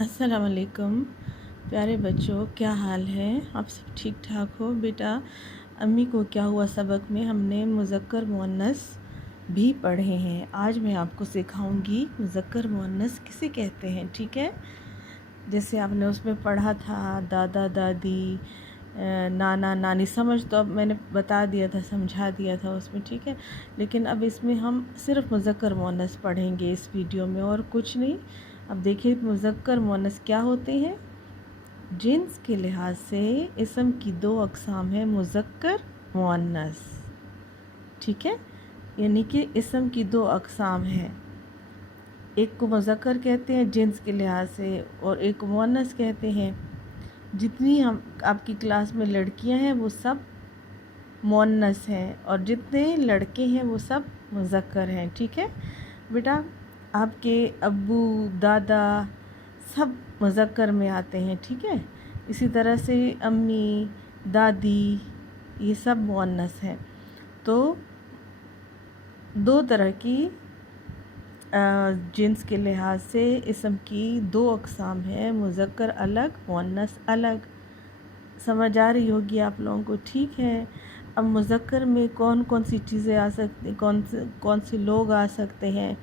अस्सलाम वालेकुम प्यारे बच्चों, क्या हाल है? आप सब ठीक ठाक हो? बेटा, अम्मी को क्या हुआ सबक में हमने मुज़क्कर मुअन्नस भी पढ़े हैं। आज मैं आपको सिखाऊंगी मुज़क्कर मुअन्नस किसे कहते हैं। ठीक है, जैसे आपने उसमें पढ़ा था दादा दादी, नाना नानी, समझ तो अब मैंने बता दिया था, समझा दिया था उसमें। ठीक है, लेकिन अब इसमें हम सिर्फ मुज़क्कर मुअन्नस पढ़ेंगे इस वीडियो में, और कुछ नहीं। अब देखिए मुज़क्कर मुअन्नस क्या होते हैं। जिन्स के लिहाज से इसम की दो अक़साम है, मुज़क्कर मुअन्नस। ठीक है, यानी कि इसम की दो अक़साम हैं, एक को मुज़क्कर कहते हैं जिन्स के लिहाज से, और एक को मुअन्नस कहते हैं। जितनी हम आपकी क्लास में लड़कियां हैं वो सब मुअन्नस हैं, और जितने लड़के हैं वो सब मुज़क्कर हैं। ठीक है बेटा, आपके अब्बू दादा सब मुज़क्कर में आते हैं। ठीक है, इसी तरह से अम्मी दादी ये सब मुअन्नस हैं। तो दो तरह की जिन्स के लिहाज से इसम की दो अक़साम हैं, मुज़क्कर अलग मुअन्नस अलग। समझ आ रही होगी आप लोगों को? ठीक है, अब मुज़क्कर में कौन कौन सी चीज़ें आ सकती, कौन से लोग आ सकते हैं।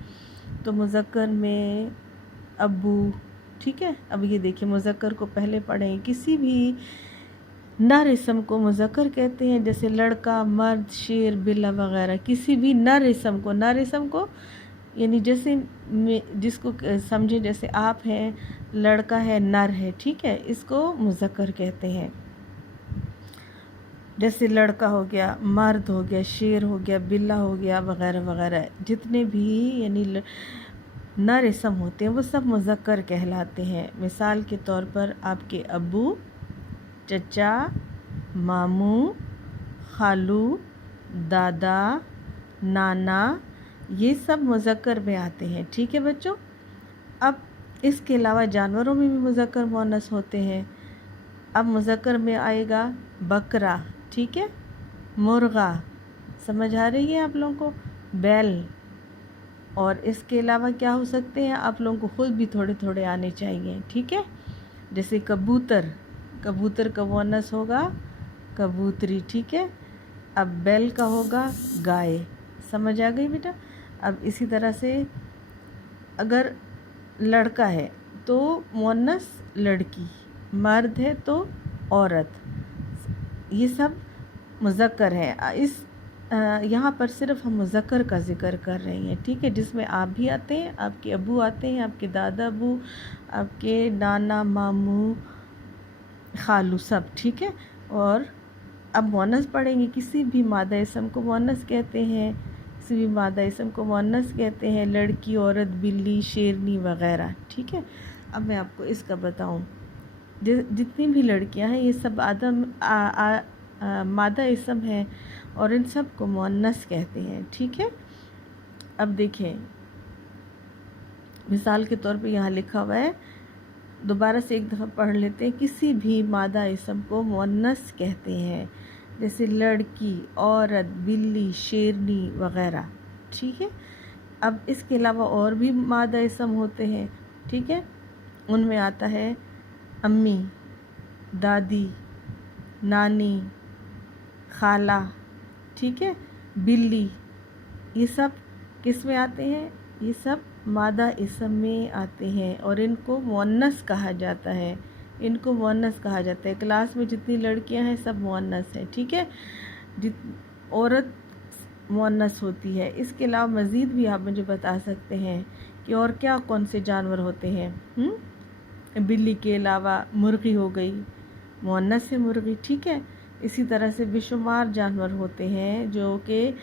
तो मुज़क्कर में अब्बू। ठीक है, अब ये देखिए मुज़क्कर को पहले पढ़ें। किसी भी नर इसम को मुज़क्कर कहते हैं, जैसे लड़का, मर्द, शेर, बिल्ला वगैरह। किसी भी नर इसम को यानी जैसे जिसको समझे, जैसे आप हैं, लड़का है, नर है, ठीक है, इसको मुज़क्कर कहते हैं। जैसे लड़का हो गया, मर्द हो गया, शेर हो गया, बिल्ला हो गया वगैरह वगैरह। जितने भी यानी नर इसम होते हैं वो सब मुज़क्कर कहलाते हैं। मिसाल के तौर पर आपके अब्बू, चचा, मामू, खालू, दादा, नाना, ये सब मुज़क्कर में आते हैं। ठीक है बच्चों, अब इसके अलावा जानवरों में भी मुज़क्कर मुअन्नस होते हैं। अब मुज़क्कर में आएगा बकरा, ठीक है, मुर्गा, समझ आ रही है आप लोगों को, बैल। और इसके अलावा क्या हो सकते हैं, आप लोगों को खुद भी थोड़े थोड़े आने चाहिए। ठीक है, जैसे कबूतर, कबूतर का मुअन्नस होगा कबूतरी। ठीक है, अब बैल का होगा गाय। समझ आ गई बेटा? अब इसी तरह से अगर लड़का है तो मुअन्नस लड़की, मर्द है तो औरत, ये सब मुज़क्कर है। यहाँ पर सिर्फ हम मुज़क्कर का ज़िक्र कर रहे हैं। ठीक है, जिसमें आप भी आते हैं, आपके अब्बू आते हैं, आपके दादा अब्बू, आपके नाना मामू खालू सब। ठीक है, और अब मुअन्नस पढ़ेंगे। किसी भी मादा इसम को मुअन्नस कहते हैं, किसी भी मादा इसम को मुअन्नस कहते हैं, लड़की, औरत, बिल्ली, शेरनी वगैरह। ठीक है, अब मैं आपको इसका बताऊं। जितनी भी लड़कियां हैं ये सब मादा इसम है, और इन सब को मुअन्नस कहते हैं। ठीक है, अब देखें मिसाल के तौर पे यहाँ लिखा हुआ है, दोबारा से एक दफ़ा पढ़ लेते हैं। किसी भी मादा इसम को मुअन्नस कहते हैं, जैसे लड़की, औरत, बिल्ली, शेरनी वगैरह। ठीक है, अब इसके अलावा और भी मादा इसम होते हैं। ठीक है, उनमें आता है अम्मी, दादी, नानी, खाला, ठीक है, बिल्ली, ये सब किस में आते हैं, ये सब मादा इसम में आते हैं, और इनको मुअन्नस कहा जाता है, इनको मुअन्नस कहा जाता है। क्लास में जितनी लड़कियां हैं सब मुअन्नस हैं। ठीक है, औरत मुअन्नस होती है। इसके अलावा मज़ीद भी आप मुझे बता सकते हैं कि और क्या कौन से जानवर होते हैं। बिल्ली के अलावा मुर्गी हो गई, मुअन्नस है मुर्गी। ठीक है, इसी तरह से बेशुमार जानवर होते हैं जो कि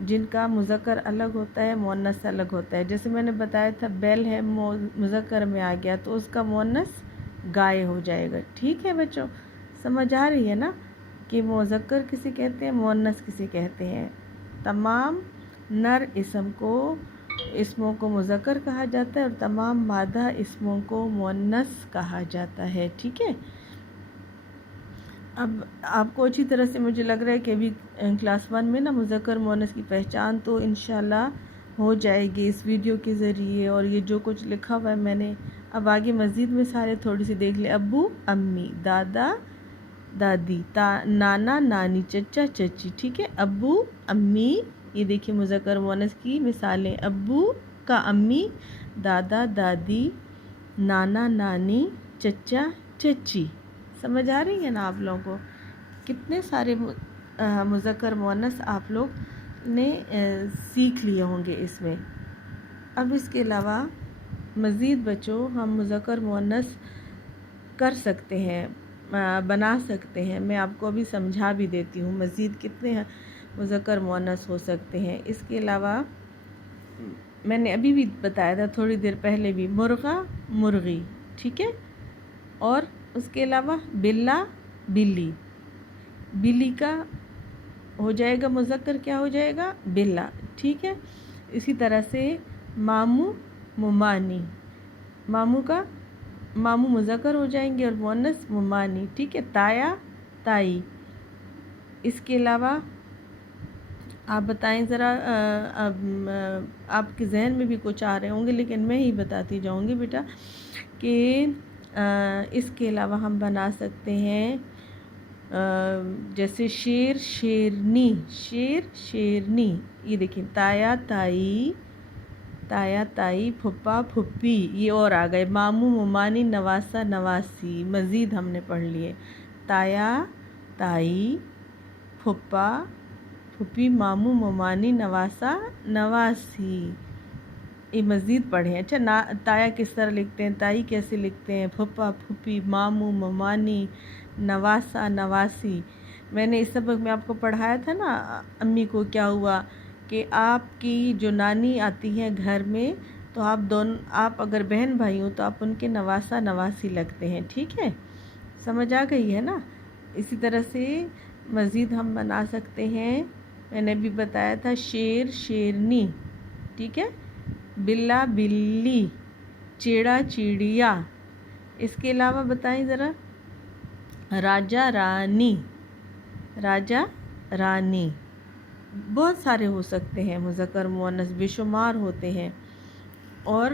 जिनका मुज़क्कर अलग होता है, मुअन्नस अलग होता है। जैसे मैंने बताया था बैल है, मुज़क्कर में आ गया तो उसका मुअन्नस गाय हो जाएगा। ठीक है बच्चों, समझ आ रही है ना कि मुज़क्कर किसे कहते हैं, मुअन्नस किसे कहते हैं। तमाम नर इसमों को मुज़क्कर कहा जाता है, और तमाम मादा इसमों को मुअन्नस कहा जाता है। ठीक है, अब आपको अच्छी तरह से मुझे लग रहा है कि अभी क्लास 1 में ना मुज़क्कर मुअन्नस की पहचान तो इंशाल्लाह ہو جائے گی اس ویڈیو کے ذریعے، اور یہ جو کچھ لکھا ہوا ہے میں نے، اب آگے مزید مثالیں تھوڑی سی دیکھ لیں۔ ابو امی، دادا دادی، نانا نانی، چچا چچی، ٹھیک ہے۔ ابو امی، یہ دیکھیں مذکر مؤنث کی مثالیں، ابو کا امی، دادا دادی، نانا نانی، چچا چچی۔ سمجھ آ رہی ہے نا آپ لوگوں کو؟ کتنے سارے مذکر مؤنث آپ لوگ نے سیکھ لیے ہوں گے اس میں۔ اب اس کے علاوہ مزید بچوں ہم مذکر مؤنث کر سکتے ہیں، بنا سکتے ہیں۔ میں آپ کو ابھی سمجھا بھی دیتی ہوں مزید کتنے مذکر مؤنث ہو سکتے ہیں۔ اس کے علاوہ میں نے ابھی بھی بتایا تھا تھوڑی دیر پہلے بھی، مرغا مرغی، ٹھیک ہے۔ اور اس کے علاوہ بلا بلی، بلی کا ہو جائے گا مذکر، کیا ہو جائے گا؟ بلا، ٹھیک ہے۔ اسی طرح سے ماموں ممانی، ماموں کا ماموں مذکر ہو جائیں گے اور مؤنث ممانی، ٹھیک ہے۔ تایا تائی۔ اس کے علاوہ آپ بتائیں ذرا، آپ کے ذہن میں بھی کچھ آ رہے ہوں گے لیکن میں ہی بتاتی جاؤں گی بیٹا، کہ اس کے علاوہ ہم بنا سکتے ہیں جیسے شیر شیرنی، شیر شیرنی، یہ دیکھیں تایا تائی، تایا تائی، پھپھا پھپھی، یہ اور آ گئے، ماموں ممانی، نواسا نواسی، مزید ہم نے پڑھ لیے، تایا تائی، پھپھا پھپھی، ماموں ممانی، نواسا نواسی، یہ مزید پڑھیں۔ اچھا، تایا کس طرح لکھتے ہیں، تائی کیسے لکھتے ہیں، پھپھا پھپھی، ماموں ممانی، نواسا نواسی۔ میں نے اس سبق میں آپ کو پڑھایا تھا نا، امی کو کیا ہوا کہ آپ کی جو نانی آتی ہیں گھر میں، تو آپ اگر بہن بھائی ہوں تو آپ ان کے نواسا نواسی لگتے ہیں، ٹھیک ہے۔ سمجھ آ گئی ہے نا؟ اسی طرح سے مزید ہم بنا سکتے ہیں، میں نے بھی بتایا تھا، شیر شیرنی، ٹھیک ہے، بلا بلی، چیڑا چیڑیا۔ اس کے علاوہ بتائیں ذرا، راجا رانی، راجا رانی، بہت سارے ہو سکتے ہیں مذکر مؤنث، بے شمار ہوتے ہیں۔ اور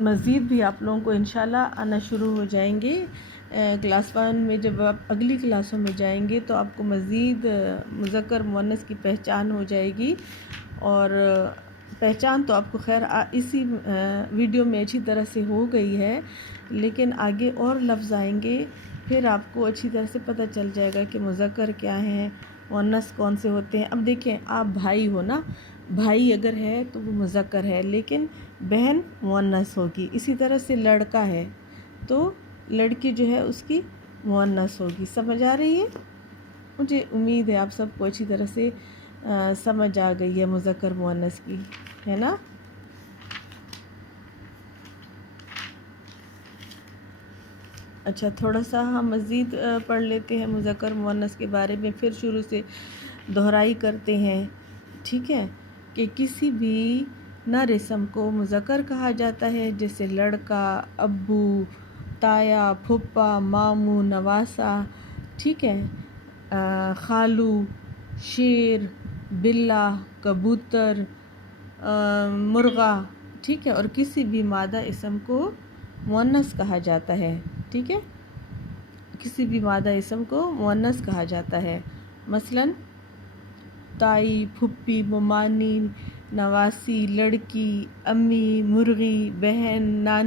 مزید بھی آپ لوگوں کو انشاءاللہ آنا شروع ہو جائیں گے کلاس 1 میں۔ جب آپ اگلی کلاسوں میں جائیں گے تو آپ کو مزید مذکر مؤنث کی پہچان ہو جائے گی، اور پہچان تو آپ کو خیر اسی ویڈیو میں اچھی طرح سے ہو گئی ہے، لیکن آگے اور لفظ آئیں گے، پھر آپ کو اچھی طرح سے پتہ چل جائے گا کہ مذکر کیا ہیں، مؤنث کون سے ہوتے ہیں۔ اب دیکھیں، آپ بھائی ہو نا، بھائی اگر ہے تو وہ مذکر ہے، لیکن بہن مؤنث ہوگی۔ اسی طرح سے لڑکا ہے تو لڑکی جو ہے اس کی مؤنث ہوگی۔ سمجھ آ رہی ہے؟ مجھے امید ہے آپ سب کو اچھی طرح سے سمجھ آ گئی ہے مذکر مؤنث کی، ہے نا؟ اچھا، تھوڑا سا ہم مزید پڑھ لیتے ہیں مذکر مؤنث کے بارے میں، پھر شروع سے دہرائی کرتے ہیں، ٹھیک ہے۔ کہ کسی بھی نر اسم کو مذکر کہا جاتا ہے، جیسے لڑکا، ابو، تایا، پھپھا، ماموں، نواسا، ٹھیک ہے، خالو، شیر، بلا، کبوتر، مرغا، ٹھیک ہے۔ اور کسی بھی مادہ اسم کو مؤنث کہا جاتا ہے، ٹھیک ہے، کسی بھی مادہ اسم کو مؤنث کہا جاتا ہے۔ مثلاً تائی، پھپھی، ممانی، نواسی، لڑکی، امی، مرغی، بہن، نانی۔